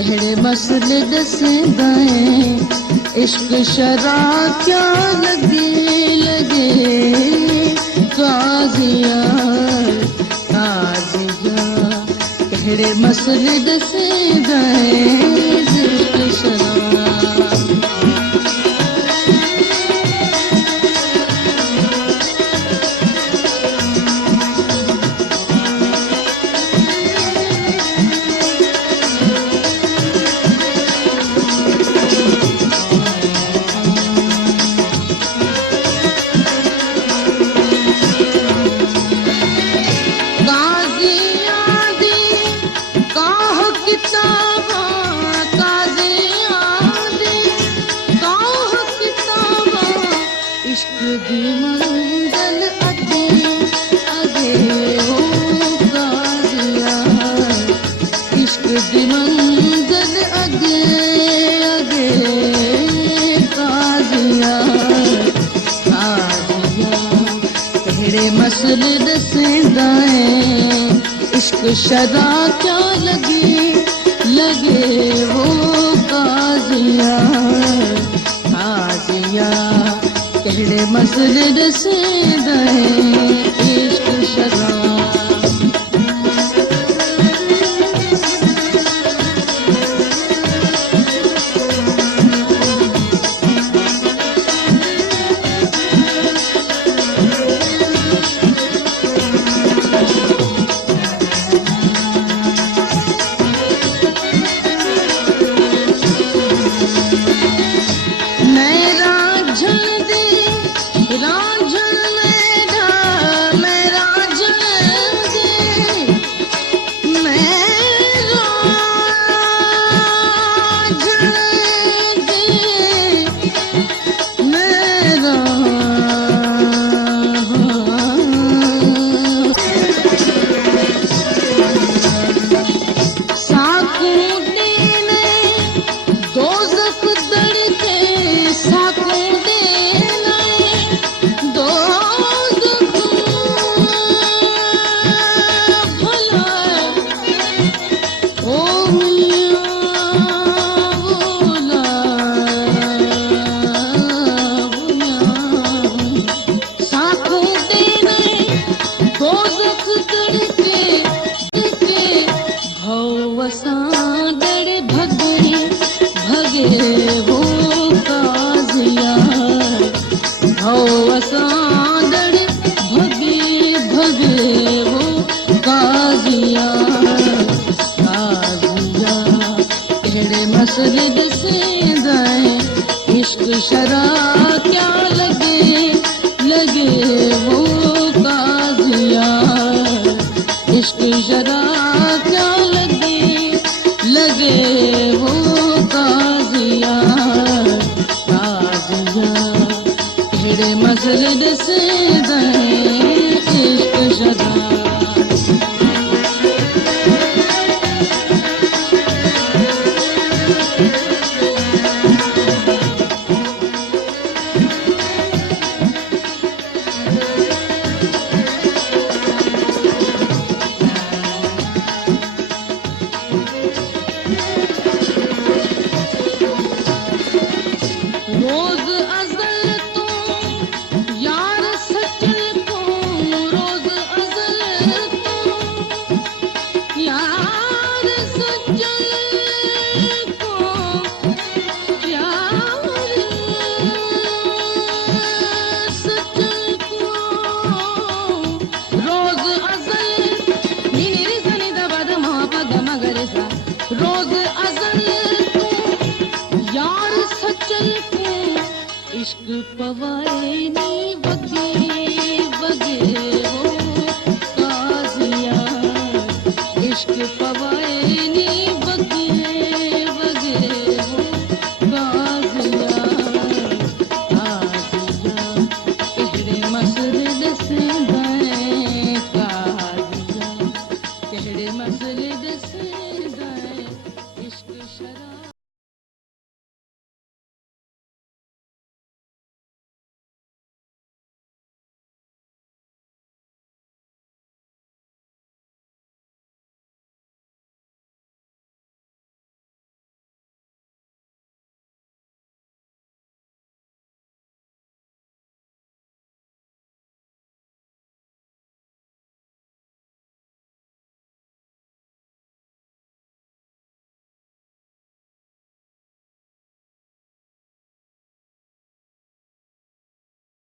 कहड़े मसले दसेंदाए इश्क शरा क्या लगे लगे काजिया काजिया कहड़े मसले दसेंदाए इश्क शरा मसले दसेंदाए इश्क शरा क्या लगे लगे वो काजिया काजिया कहड़े मसले दसेंदाए इश्क शरा मसले दसेंदाए इश्क शरा क्या लगे लगे वो काजिया इश्क शरा क्या लगे लगे वो काजिया काजिया कहड़े मसले दसेंदाए इश्क शरा इश्क पवाए